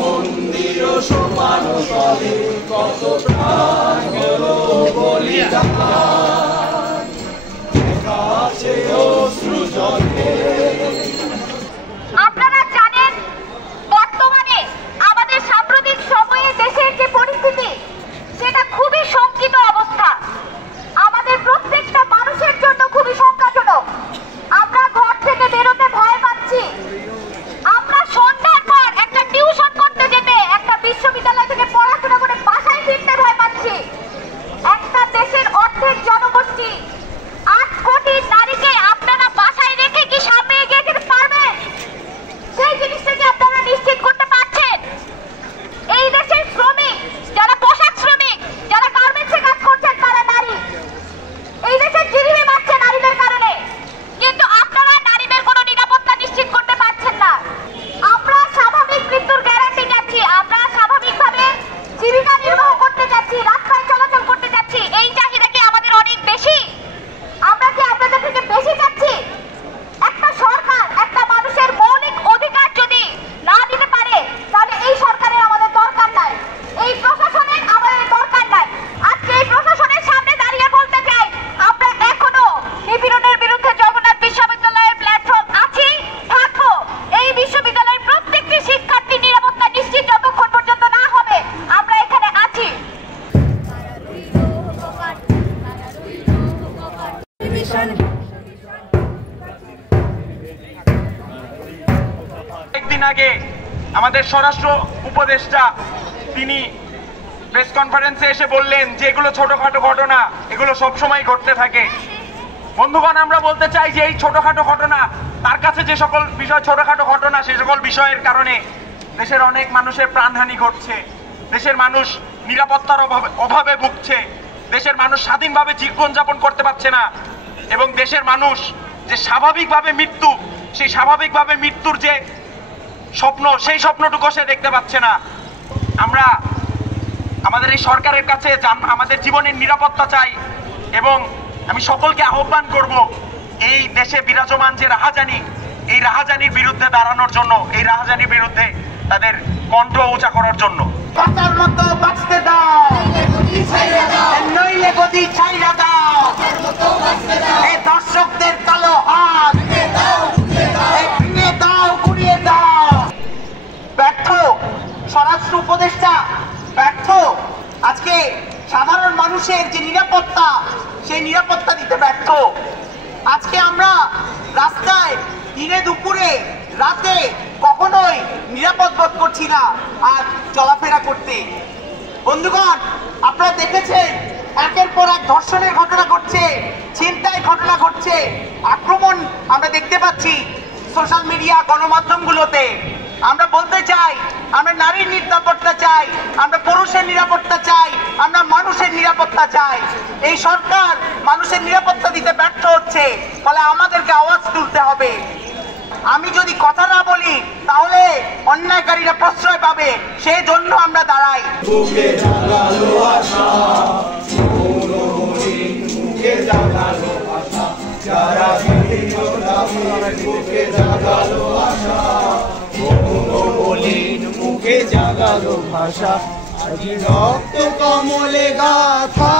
মন্দির সোপান তলে কত প্রাণ গেল বলিদান আছে অশ্রু জলে। আপনারা জানেন বর্তমানে আমাদের সাম্প্রতিক সময়ে দেশের যে পরিস্থিতি সেটা খুবই শঙ্কিত অবস্থা, আমাদের প্রত্যেকটা মানুষের জন্য খুবই শঙ্কাজনক। আমরা ঘর থেকে বেরোতে ভয় পাচ্ছি, আমরা সন্ধ্যার পর একটা টিউশন করতে যেতে, একটা বিশ্ববিদ্যালয় থেকে পড়াশোনা করে বাসায় ফিরতে ভয় পাচ্ছি। একটা দেশের অর্ধেক জনগোষ্ঠী 8 কোটি নারীকে আপনারা বাসায় রেখে কি সামনে এগিয়ে যেতে পারবেন? সেই জিনিসটা কি আপনারা নিশ্চিত করতে পারছেন? এই দেশের শ্রমিক যারা পোশাক শ্রমিক, যারা গার্মেন্টসে কাজ করছেন, তারা নারী। এই দেশের জিরিমি মারছে নারীদের কারণে, কিন্তু আপনারা নারীদের কোনো নিরাপত্তা নিশ্চিত করতে পারছেন না। আমরা স্বাভাবিক মৃত্যুর গ্যারান্টি চাচ্ছি, আমরা স্বাভাবিকভাবে জীবিকা নির্বাহ করতে চাচ্ছি, রাস্তায় চলাচল করতে চাচ্ছি। এই চাহিদা কি আমাদের অনেক বেশি? আমরা কি আপনাদের থেকে বেশি চাচ্ছি? একটা সরকার একটা মানুষের মৌলিক অধিকার যদি না দিতে পারে, তাহলে এই সরকারের আমাদের দরকার নাই, এই প্রশাসনের আমাদের দরকার নাই। আজকে এই প্রশাসনের সামনে দাঁড়িয়ে বলতে চাই, আমরা এখনো নিপীড়নের বিরুদ্ধে জগন্নাথ বিশ্ববিদ্যালয়ের প্ল্যাটফর্ম আছি, থাকবো। এই বিশ্ববিদ্যালয়ের প্রত্যেকটি শিক্ষার্থীর নিরাপত্তা নিশ্চিত যতক্ষণ পর্যন্ত না হবে, আমরা এখানে আছি। একদিন আগে আমাদের স্বরাষ্ট্র উপদেষ্টা তিনি প্রেস কনফারেন্সে এসে বললেন যে এগুলো ছোটখাটো ঘটনা, এগুলো সবসময় ঘটতে থাকে। বন্ধুগণ, আমরা বলতে চাই যে এই ছোটখাটো ঘটনা, তার কাছে যে সকল বিষয় ছোটখাটো ঘটনা, সে সকল বিষয়ের কারণে দেশের অনেক মানুষের প্রাণহানি ঘটছে, দেশের মানুষ নিরাপত্তার অভাবে ভুগছে, দেশের মানুষ স্বাধীনভাবে জীবনযাপন করতে পারছে না, এবং দেশের মানুষ যে স্বাভাবিকভাবে মৃত্যু, সেই স্বাভাবিকভাবে মৃত্যুর যে স্বপ্ন, সেই স্বপ্নটুকু সে দেখতে পাচ্ছে না। আমরা আমাদের এই সরকারের কাছে আমাদের জীবনের নিরাপত্তা চাই, এবং আমি সকলকে আহ্বান করব এই দেশে বিরাজমান যে রাহাজানি, এই রাহাজানির বিরুদ্ধে দাঁড়ানোর জন্য, এই রাহাজানির বিরুদ্ধে তাদের কণ্ঠ উঁচা করার জন্য। কথার মতো বাঁচতে দাও, নইলে গদি ছাইরা দাও, এই দর্শকদের কালো হাত ভেঙে দাও, গুড়িয়ে দাও। ব্যর্থ স্বরাষ্ট্র উপদেষ্টা, ব্যর্থ আজকে সাধারণ মানুষের যে নিরাপত্তা, সেই নিরাপত্তা দিতে ব্যর্থ। আজকে আমরা রাস্তায় দিনে দুপুরে রাতে কখনোই নিরাপদ বোধ করছি না আর চলাফেরা করতে। বন্ধুগণ, আপনারা দেখেছেন একের পর এক ধর্ষণের ঘটনা ঘটছে, ছিনতাই ঘটনা ঘটছে, আক্রমণ আমরা দেখতে পাচ্ছি সোশ্যাল মিডিয়া, গণমাধ্যমগুলোতে। আমরা বলতে চাই, আমরা নারীর নিরাপত্তা চাই, আমরা পুরুষের নিরাপত্তা চাই, আমরা মানুষের নিরাপত্তা চাই। এই সরকার মানুষের নিরাপত্তা দিতে ব্যর্থ হচ্ছে, ফলে আমাদেরকে আওয়াজ তুলতে হবে। আমি যদি কথা না বলি তাহলে অন্যায়কারীরা প্রশ্রয় পাবে, সেই জন্য আমরা দাঁড়াই। বুকে জাগালো আশা, বুকে জাগালো আশা, যারা বুকে জাগালো আশা, মুখে জাগালো ভাষা, আজি রক্ত কমলে গাথা।